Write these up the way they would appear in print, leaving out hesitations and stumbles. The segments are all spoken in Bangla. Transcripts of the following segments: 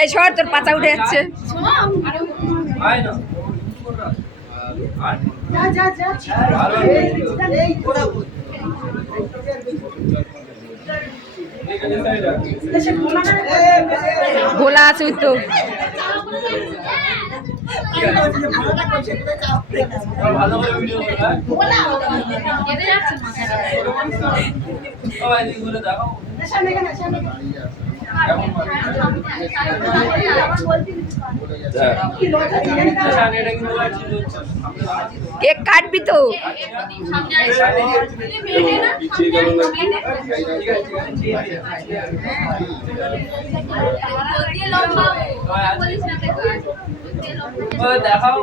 এই সর, তোর পাতা উঠে যাচ্ছে। ভোলা আছে তো। কেক কাটবি তো? দেখাও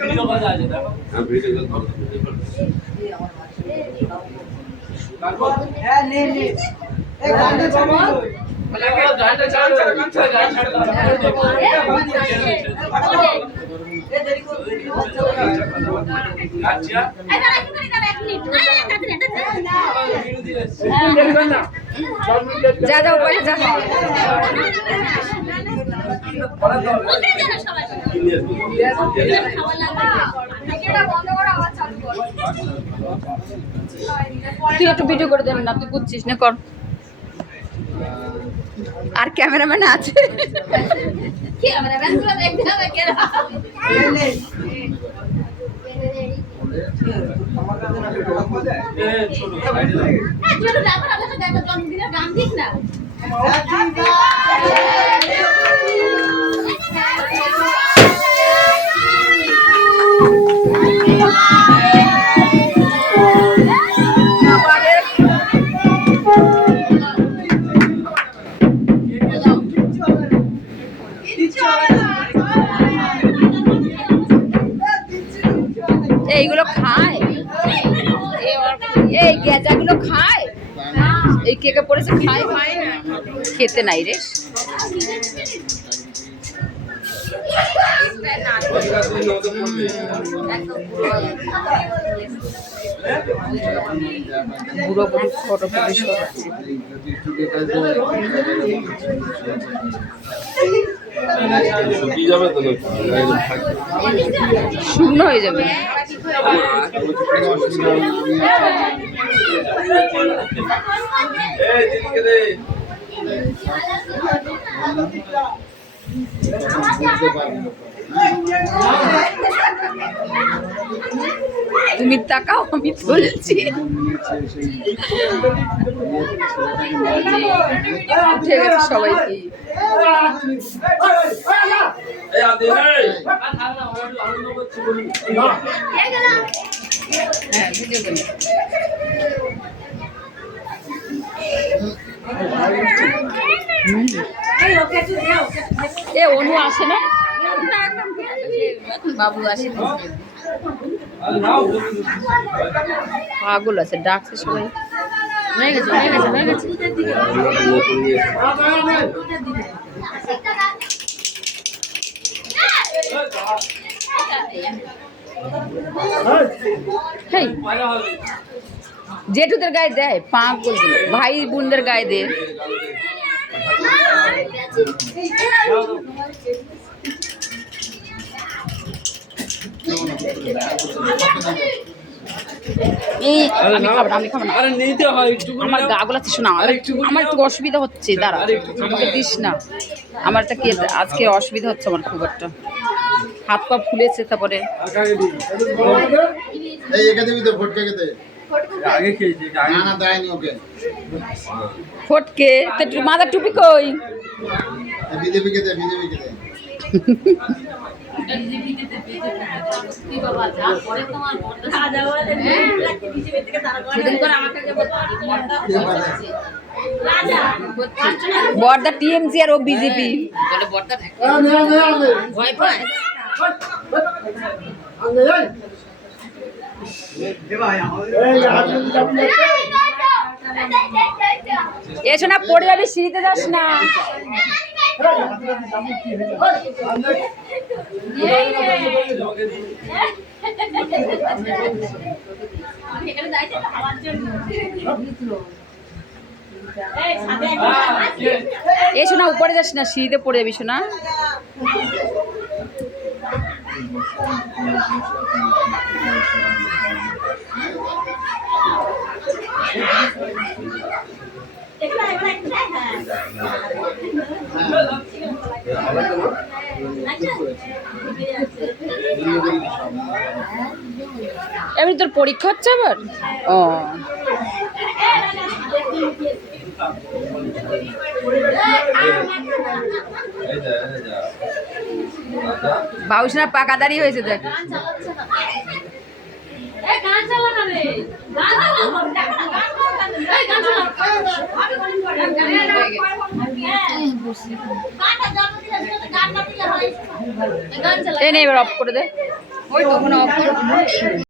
ভিডিও কল আছে, দেখো হ্যাঁ নে নে এই গানটা চালু গানটা চালু আচ্ছা যা যা উপরে যা। তুই একটু ভিডিও করে দেন না, তুই বুঝছিস না, কর। আর ক্যামেরাম্যান আছে। এইগুলো খায়, এই গেজাগুলো খায়, এই কেকে পড়েছে খায়, খেতে নাই রে। বুড়ো বুড়ি ফটো শূন্য হয়ে যাবে। তুমি তাকাও, আমি বলছি। উঠে গেছে সবাই। কি হ্যাঁ ভিডিও করে। এ অনু আসে না, বাবু আসে, পাগল আছে, ডাকছে সবাই। হয়ে গেছে হয়ে গেছে হয়ে গেছে। জেঠুদের গায়ে দেয়, পাগল ভাই বোনদের গায়ে দে। আমি খাবো না, আমি খাবো না, আমার গা গোলাচ্ছে। শোনা, আমার একটু অসুবিধা হচ্ছে, দাঁড়া, আমাকে দিস না। আমার একটা কে আজকে অসুবিধা হচ্ছে, আমার খুব একটা হাত পা ফুলেছে। তারপরে ফটকে মাথা টুপি কই? বর্দা টিএমসি আর ও বিজেপি ভয় পায়। এসো না, পড়ে যাবি, সিঁড়িতে যাস না। এসো না, উপরে যাস না, সিঁড়িতে পড়ে যাবি শোনা। এমনি তোর পরীক্ষা হচ্ছে আবার? ও বাউসনা পাকা দাঁড়িয়ে হয়েছে দেখ। এনে এবার অফ করে দে। ওই তখন অফ